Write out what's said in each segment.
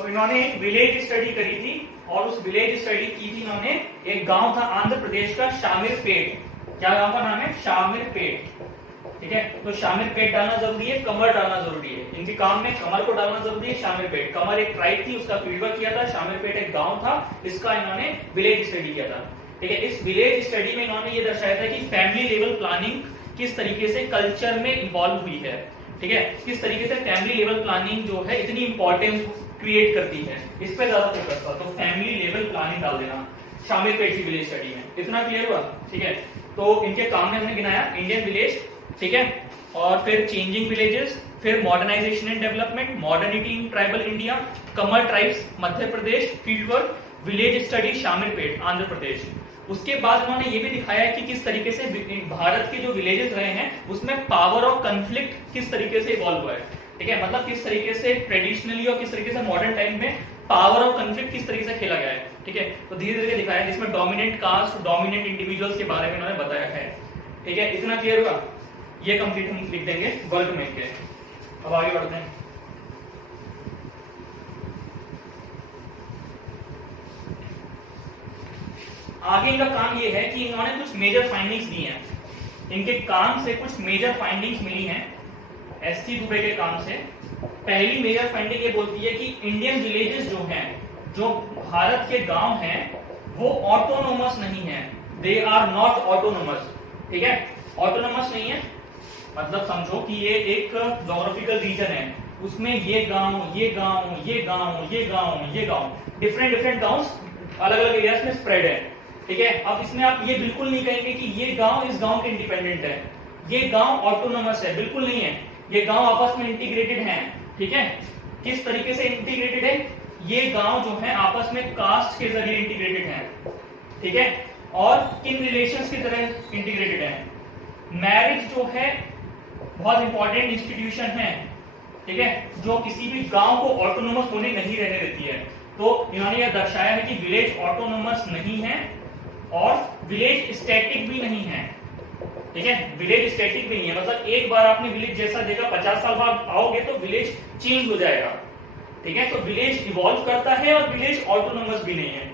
तो इन्होंने एक विलेज स्टडी करी थी और उस विलेज स्टडी की थी इन्होंने। एक गांव था आंध्र प्रदेश का शामिरपेट। क्या गांव का नाम है? शामिरपेट। ठीक है, तो शामिरपेट डालना जरूरी है, कमर डालना जरूरी है। इनके काम में कमर को डालना जरूरी है। शामिरपेट, कमर एक ट्राइब थी, उसका फील्ड वर्क किया था। शामिरपेट एक गांव था, इसका इन्होंने विलेज स्टडी किया था। ठीक है, इस विलेज स्टडी में इन्होंने ये दर्शाया था कि फैमिली लेवल प्लानिंग किस तरीके से कल्चर में इन्वॉल्व हुई है। ठीक है, किस तरीके से फैमिली लेवल प्लानिंग जो है इतनी इंपॉर्टेंस क्रिएट करती है, इस पे ज्यादा फोकस था। तो फैमिली लेवल प्लानिंग डाल देना शामिरपेट की विलेज स्टडी में। इतना क्लियर हुआ? ठीक है, तो इनके काम में हमने गिनाया इंडियन विलेज, ठीक है, और फिर चेंजिंग विलेजेस, फिर modernisation and development, modernity in tribal India, Kamar tribes Madhya Pradesh, field work, village study Shamirpet Andhra Pradesh. उसके बाद उन्होंने ये भी दिखाया है कि किस तरीके से भारत के जो विलेजेस रहे हैं उसमें पावर ऑफ कन्फ्लिक्ट किस तरीके से इवॉल्व हुआ है। ठीक है, मतलब किस तरीके से ट्रेडिशनली और किस तरीके से मॉडर्न टाइम में पावर ऑफ कन्फ्लिक्ट किस तरीके से खेला गया है। ठीक है, तो धीरे धीरे दिखाया है, जिसमें डोमिनेंट कास्ट, डोमिनेंट इंडिविजुअल्स के बारे में उन्होंने बताया है। ठीक है, इतना क्लियर हुआ? ये कंप्लीट हम लिख देंगे वर्ग में के। अब आगे बढ़ते हैं। आगे इनका काम ये है कि इन्होंने कुछ मेजर फाइंडिंग्स दी हैं। इनके काम से कुछ मेजर फाइंडिंग्स मिली हैं एससी दुबे के काम से। पहली मेजर फाइंडिंग ये बोलती है कि इंडियन विलेजेस जो हैं, जो भारत के गांव हैं, वो ऑटोनोमस नहीं है। They are not autonomous. ठीक है, ऑटोनोमस नहीं है मतलब समझो कि ये एक जोग्राफिकल रीजन है, उसमें ये गांव, ये गांव, ये गांव, ये गांव, ये गांव, डिफरेंट डिफरेंट गांव अलग अलग एरियाज में स्प्रेड है। ठीक है, अब इसमें आप ये बिल्कुल नहीं कहेंगे कि ये गांव इस गांव के इंडिपेंडेंट है, ये गांव ऑटोनोमस है, बिल्कुल नहीं है। ये गांव आपस में इंटीग्रेटेड हैं। ठीक है, किस तरीके से इंटीग्रेटेड है? ये गांव जो है आपस में कास्ट के जरिए इंटीग्रेटेड हैं। ठीक है, और किन रिलेशंस की तरह इंटीग्रेटेड हैं? मैरिज जो है बहुत इंपॉर्टेंट इंस्टीट्यूशन है। ठीक है, जो किसी भी गांव को ऑटोनोमस होने नहीं रहने देती है। तो इन्होंने यह दर्शाया है कि विलेज ऑटोनोमस नहीं है और विलेज स्टैटिक भी नहीं है। ठीक है, विलेज स्टैटिक भी नहीं है, मतलब एक बार आपने विलेज जैसा देखा, 50 साल बाद आओगे तो विलेज चेंज हो जाएगा। ठीक है, तो विलेज इवॉल्व करता है और विलेज ऑटोनोमस भी नहीं है।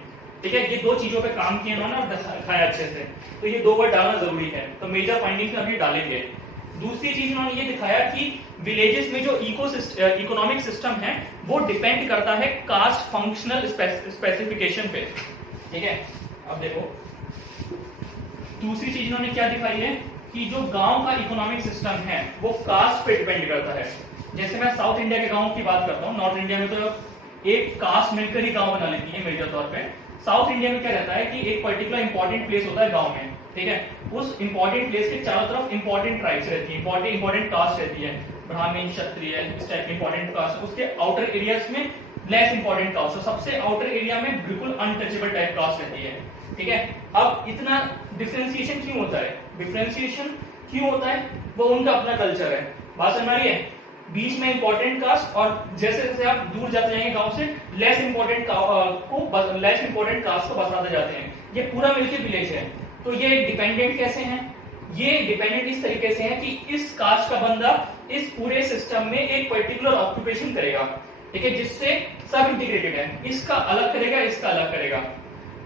ठीक है, ये दो चीजों पे काम किया उन्होंने और दिखाया अच्छे से। तो ये दो वर्ड डालना जरूरी है। तो मेजर फाइंडिंग्स में अभी डालेंगे। दूसरी चीज उन्होंने ये दिखाया कि विलेजेस में जो इकोनॉमिक सिस्टम है वो डिपेंड करता है कास्ट फंक्शनल स्पेसिफिकेशन पे। ठीक है, अब देखो दूसरी चीज इन्होंने क्या दिखाई है कि जो गांव का इकोनॉमिक सिस्टम है वो कास्ट पे डिपेंड करता है। जैसे मैं साउथ इंडिया के गांव की बात करता हूँ, नॉर्थ इंडिया में तो एक कास्ट मिलकर ही गांव बना लेती है मेजर तौर पे। साउथ इंडिया में क्या रहता है कि एक पर्टिकुलर इंपॉर्टेंट प्लेस होता है गांव में। ठीक है, उस इंपॉर्टेंट प्लेस के चारों तरफ इंपॉर्टेंट ट्राइब्स रहती है, इंपॉर्टेंट कास्ट रहती है, ब्राह्मण, क्षत्रिय, इस टाइप इंपॉर्टेंट कास्ट। उसके आउटर एरियाज में लेस इंपॉर्टेंट कास्ट, सबसे आउटर एरिया में बिल्कुल अनटचेबल टाइप कास्ट रहती है। ठीक है, अब इतना डिफरेंशिएशन क्यों होता है? डिफरेंशिएशन क्यों होता है? वो उनका अपना कल्चर है। बात समझ आ रही है? बीच में इंपॉर्टेंट कास्ट और जैसे जैसे आप दूर जाते जाएंगे गांव से लेस इंपॉर्टेंट कास्ट को बसाते जाते हैं। ये पूरा मिलकर विलेज है। तो ये डिपेंडेंट कैसे हैं? ये डिपेंडेंट इस तरीके से है कि इस कास्ट का बंदा इस पूरे सिस्टम में एक पर्टिकुलर ऑक्यूपेशन करेगा। ठीक है, जिससे सब इंटीग्रेटेड है। इसका अलग करेगा, इसका अलग करेगा।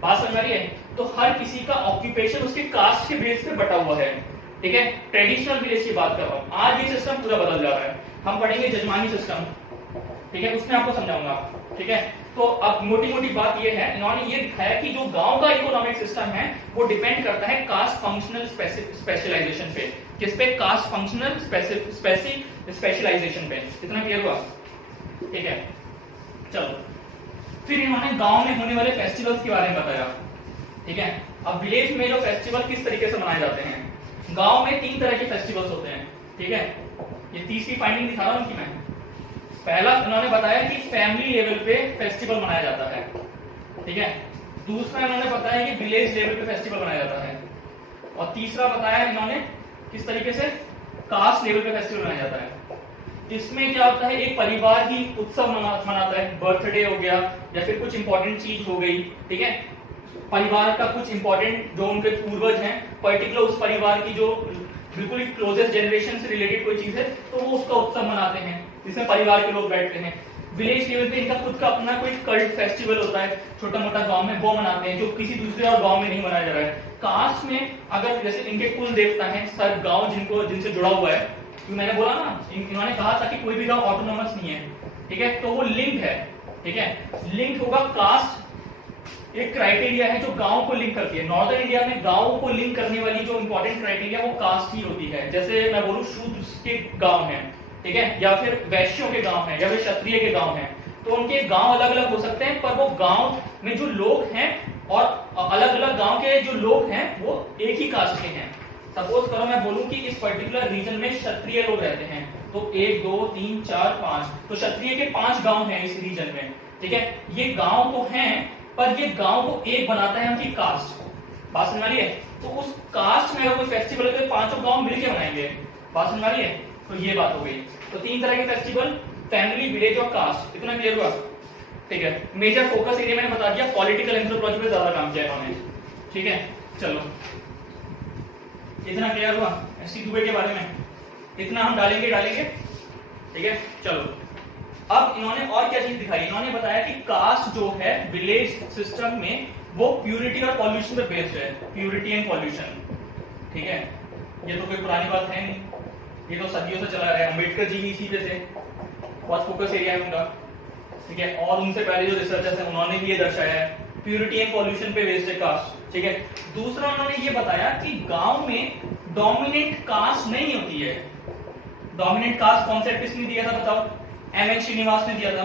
बात समझ आ रही है? तो हर किसी का ऑक्यूपेशन उसके कास्ट के बेस पे बटा हुआ है। ठीक है, ट्रेडिशनल विलेज की बात कर रहा हूं। आज ये सिस्टम पूरा बदल जा रहा है। हम पढ़ेंगे जजमानी सिस्टम। ठीक है, उसमें आपको समझाऊंगा। ठीक है, तो अब मोटी मोटी बात ये है, इन्होंने ये दिखाया कि जो गांव का इकोनॉमिक सिस्टम है वो डिपेंड करता है कास्ट फंक्शनल स्पेशलाइजेशन पे। किस पे? कास्ट फंक्शनल स्पेशलाइजेशन पे। इतना क्लियर हुआ? ठीक है, चलो फिर इन्होंने गांव में होने वाले फेस्टिवल्स के बारे में बताया। ठीक है, अब विलेज में जो फेस्टिवल किस तरीके से मनाए जाते हैं। गांव में 3 तरह के फेस्टिवल्स होते हैं। ठीक है, ये तीसरी फाइंडिंग दिखा रहा हूं कि मैं। पहला उन्होंने बताया कि फैमिली लेवल पे फेस्टिवल मनाया जाता है। ठीक है, दूसरा इन्होंने बताया कि विलेज लेवल पे फेस्टिवल मनाया जाता है, और तीसरा बताया इन्होंने किस तरीके से कास्ट लेवल पे फेस्टिवल मनाया जाता है। इसमें क्या होता है, एक परिवार ही उत्सव मनाता है, बर्थडे हो गया या फिर कुछ इंपॉर्टेंट चीज हो गई। ठीक है, परिवार का कुछ इंपॉर्टेंट जो उनके पूर्वज हैं, पर्टिकुलर उस परिवार की जो बिल्कुल क्लोजेस्ट जनरेशन से रिलेटेड कोई चीज है, तो वो उसका उत्सव मनाते हैं, जिसमें परिवार के लोग बैठते हैं। विलेज लेवल पे इनका खुद का अपना कोई कल्ट फेस्टिवल होता है छोटा मोटा गांव में, वो मनाते हैं जो किसी दूसरे और गांव में नहीं मनाया जा रहा है। कास्ट में अगर जैसे इनके कुल देवता हैं, सब गांव जिनसे जुड़ा हुआ है, तो मैंने बोला ना इन्होंने कहा था कि कोई भी गांव ऑटोनोमस नहीं है, ठीक है, तो वो लिंक है, ठीक है, लिंक होगा। कास्ट एक क्राइटेरिया है जो गांव को लिंक करती है। नॉर्दर्न इंडिया में गांव को लिंक करने वाली जो इंपॉर्टेंट क्राइटेरिया वो कास्ट ही होती है। जैसे मैं बोलूं शूद्र के गांव है, ठीक है, या फिर वैश्यों के गांव है, या फिर क्षत्रिय के गांव है, तो उनके गांव अलग अलग हो सकते हैं, पर वो गांव में जो लोग हैं और अलग अलग गांव के जो लोग हैं वो एक ही कास्ट के हैं। सपोज करो मैं बोलूं कि इस पर्टिकुलर रीजन में क्षत्रिय लोग रहते हैं, तो 1 2 3 4 5, तो क्षत्रिय के 5 गांव हैं इस रीजन में, ठीक है। ये गांव तो हैं, पर ये गांव को एक बनाता है उनकी कास्ट। बात समझ आ रही है? तो उस कास्ट में अगर कोई फेस्टिवल है तो पांचों गांव मिलकर मनाएंगे। बात समझ आ रही है? तो ये बात हो गई। तो 3 तरह के फेस्टिवल, फैमिली, विलेज और कास्ट। इतना क्लियर हुआ? ठीक है। मेजर फोकस एरिया मैंने बता दिया, पॉलिटिकल एंथ्रोपोलॉजी पे ज्यादा काम किया इन्होंने, ठीक है। चलो इतना क्लियर हुआ एससी दुबे के बारे में, इतना हम डालेंगे, ठीक है। चलो अब इन्होंने और क्या चीज दिखाई, इन्होंने बताया कि कास्ट जो है विलेज सिस्टम में वो प्यूरिटी और पॉल्यूशन पे बेस्ड है, प्यूरिटी एंड पॉल्यूशन, ठीक है। ये तो कोई पुरानी बात है नहीं, ये तो सदियों से चला रहा है। अम्बेडकर जी भी इसी पे थे, बहुत फोकस एरिया है उनका, ठीक है। और उनसे पहले जो रिसर्चर्स हैं उन्होंने भी ये दर्शाया है, प्यूरिटी एंड पॉल्यूशन पे बेस्ड है कास्ट, ठीक है। दूसरा उन्होंने ये बताया कि गांव में डोमिनेंट कास्ट नहीं होती है। डोमिनेंट कास्ट कॉन्सेप्ट किसने दिया था बताओ? एमएन श्रीनिवास ने दिया था,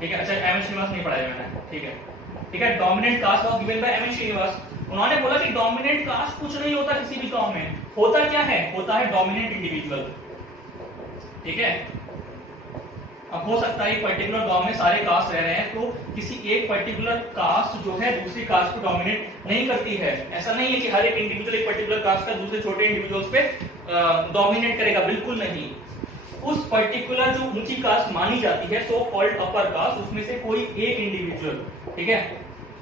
ठीक है। अच्छा एमएन श्रीनिवास नहीं पढ़ाया मैंने, ठीक है, ठीक है। Dominant caste was given by M N Srinivas. उन्होंने बोला कि डोमिनेंट कास्ट कुछ नहीं होता किसी भी गांव में, होता क्या है? होता है डोमिनेंट इंडिविजुअल, ठीक है। अब हो सकता है एक पर्टिकुलर गांव में सारे कास्ट रह रहे हैं, तो किसी एक पर्टिकुलर कास्ट जो है दूसरी कास्ट को डोमिनेट नहीं करती है। ऐसा नहीं है कि हर एक इंडिविजुअल एक पर्टिकुलर कास्ट का दूसरे छोटे इंडिविजुअल्स पे डोमिनेट करेगा, बिल्कुल नहीं। उस पर्टिकुलर जो ऊंची कास्ट मानी जाती है, सो कॉल्ड अपर कास्ट, उसमें से कोई एक इंडिविजुअल, ठीक है,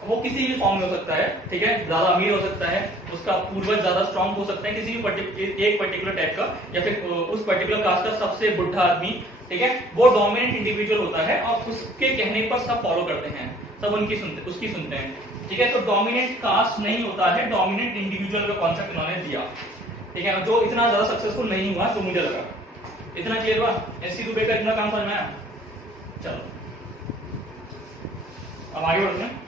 वो किसी भी फॉर्म में हो सकता है, ठीक है, ज्यादा अमीर हो सकता है, उसका पूर्वज ज्यादा स्ट्रांग हो सकता है, किसी भी एक पर्टिकुलर टाइप का, या फिर उस पर्टिकुलर कास्ट का सबसे बुढ़ा आदमी, ठीक है, वो डोमिनेंट इंडिविजुअल होता है और उसके कहने पर सब फॉलो करते हैं, सब उसकी सुनते हैं, ठीक है। तो डोमिनेंट कास्ट नहीं होता है, डोमिनेंट इंडिविजुअल का कॉन्सेप्ट इन्होंने दिया, ठीक है, जो इतना ज्यादा सक्सेसफुल नहीं हुआ तो मुझे लगा। इतना क्लियर हुआ? एससी दुबे का इतना काम समझ में आया? चलो अब आगे बढ़ते हैं।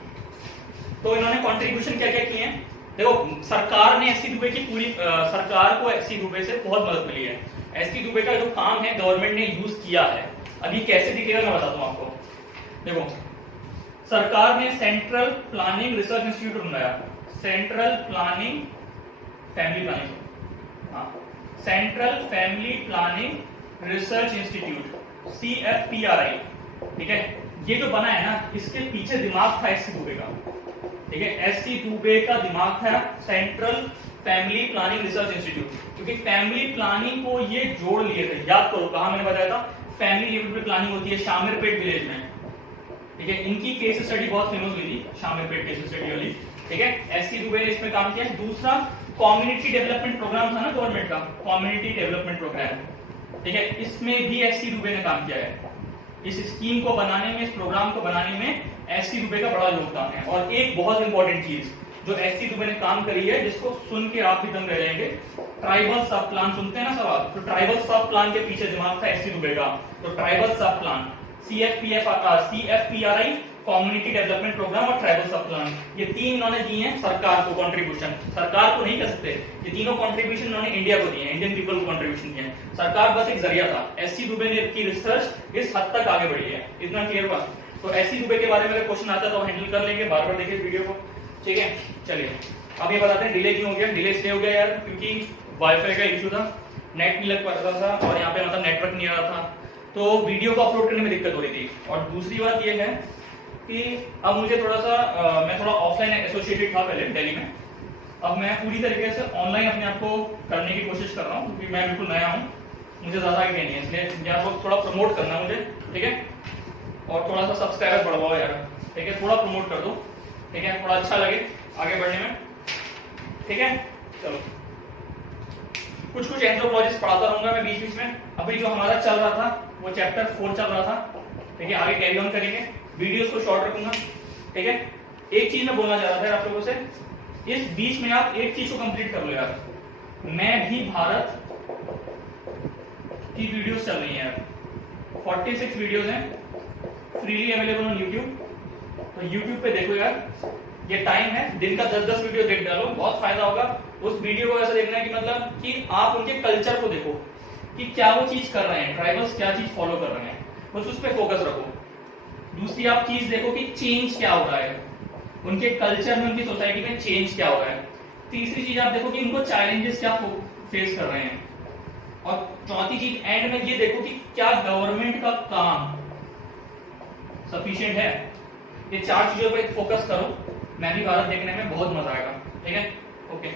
तो इन्होंने कंट्रीब्यूशन क्या क्या किए हैं? देखो सरकार ने एससी दुबे की पूरी सरकार को एससी दुबे से बहुत मदद मिली है। एससी दुबे का जो काम है गवर्नमेंट ने यूज किया है, अभी कैसे दिखेगा मैं बताता हूं आपको। देखो सरकार ने सेंट्रल प्लानिंग रिसर्च इंस्टीट्यूट बनाया, सेंट्रल प्लानिंग फैमिली प्लानिंग, हाँ, central family planning research institute, CFPRI, ठीक है। ये जो बना है ना, इसके पीछे दिमाग था एससी दुबे का, ठीक है। एससी दुबे का दिमाग था central family planning research institute, क्योंकि फैमिली प्लानिंग को ये जोड़ लिए थे। याद करो कहां मैंने बताया था फैमिली लेवल पे प्लानिंग होती है, शामिरपेट विलेज में, ठीक है। इनकी केस स्टडी बहुत फेमस हुई थी, शामिरपेट केस स्टडी वाली, ठीक है। एससी दुबे ने इसमें काम किया। दूसरा कम्युनिटी डेवलपमेंट प्रोग्राम था ना गवर्नमेंट का, कम्युनिटी डेवलपमेंट प्रोग्राम, ठीक है, इसमें भी एससी दुबे ने काम किया है। इस स्कीम को बनाने में, इस प्रोग्राम को बनाने में एससी दुबे का बड़ा योगदान है। और एक बहुत इंपॉर्टेंट चीज जो एससी दुबे ने काम करी है, जिसको सुन के आप भी दंग रह जाएंगे, ट्राइबल सब प्लान। सुनते हैं ना सवाल, तो ट्राइबल सब प्लान के पीछे दिमाग था एससी दुबे का। तो tribal sub plan, CFPRI community development programme और ट्राइबल सब प्लान, ये 3 इन्होंने दिए हैं सरकार को कंट्रीब्यूशन। सरकार को नहीं कर सकते, ये तीनों कंट्रीब्यूशन इन्होंने इंडिया को दिए हैं, इंडियन पीपल को कंट्रीब्यूशन दिए हैं। सरकार बस एक जरिया था। एससी दुबे ने की रिसर्च इस हद तक आगे बढ़ी है। इतना क्लियर हुआ? तो एससी दुबे के बारे में अगर क्वेश्चन आता है तो हैंडल कर लेंगे, बार बार देखिए वीडियो को, ठीक है। चलिए अब ये बताते हैं डिले क्यों हो गया। डिले इसलिए हो गया यार क्योंकि वाईफाई का इशू था, नेट नहीं लग पा रहा था और यहाँ पे मतलब नेटवर्क नहीं आ रहा था, तो वीडियो को अपलोड करने में दिक्कत हो रही थी। और दूसरी बात ये है कि अब मुझे थोड़ा सा मैं थोड़ा ऑफलाइन एसोसिएटेड था पहले दिल्ली में, अब मैं पूरी तरीके से ऑनलाइन अपने आप को करने की कोशिश कर रहा हूँ, क्योंकि मैं बिल्कुल नया हूँ, मुझे ज्यादा आइडिया नहीं है, इसलिए यार थोड़ा प्रमोट करना मुझे, ठीक है। और थोड़ा सा सब्सक्राइबर बढ़वाओ यार, ठीक है, थोड़ा प्रमोट कर दो, ठीक है, थोड़ा अच्छा लगे आगे बढ़ने में, ठीक है। चलो कुछ एंथ्रोपोलॉजिस्ट पढ़ाता रहूंगा मैं बीच बीच में। अभी जो हमारा चल रहा था वो चैप्टर 4 चल रहा था, ठीक है, आगे कैरी ऑन करेंगे, वीडियोस को शॉर्ट रखूंगा। ठीक है, एक चीज मैं बोलना चाह रहा था आप लोगों से, इस बीच में आप एक चीज को कंप्लीट कर लो यार, मैं भी भारत की वीडियोस चल रही हैं यार, 46 वीडियोस हैं फ्रीली अवेलेबल ऑन यूट्यूब, तो यूट्यूब पे देखो यार, ये टाइम है, दिन का 10-10 वीडियो देख डालो, बहुत फायदा होगा। उस वीडियो को ऐसा देखना है कि मतलब कि आप उनके कल्चर को देखो कि क्या वो चीज कर रहे हैं, ट्राइबल्स क्या चीज फॉलो कर रहे हैं, बस उस पर फोकस रखो। दूसरी आप चीज देखो कि चेंज क्या हो रहा है उनके कल्चर में, उनकी सोसाइटी में चेंज क्या हो रहा है। तीसरी चीज आप देखो कि उनको चैलेंजेस क्या फेस कर रहे हैं, और चौथी चीज एंड में ये देखो कि क्या गवर्नमेंट का काम सफिशिएंट है। ये 4 चीजों पर फोकस करो, मैं भी भारत देखने में बहुत मजा आएगा। ठीक है, ओके।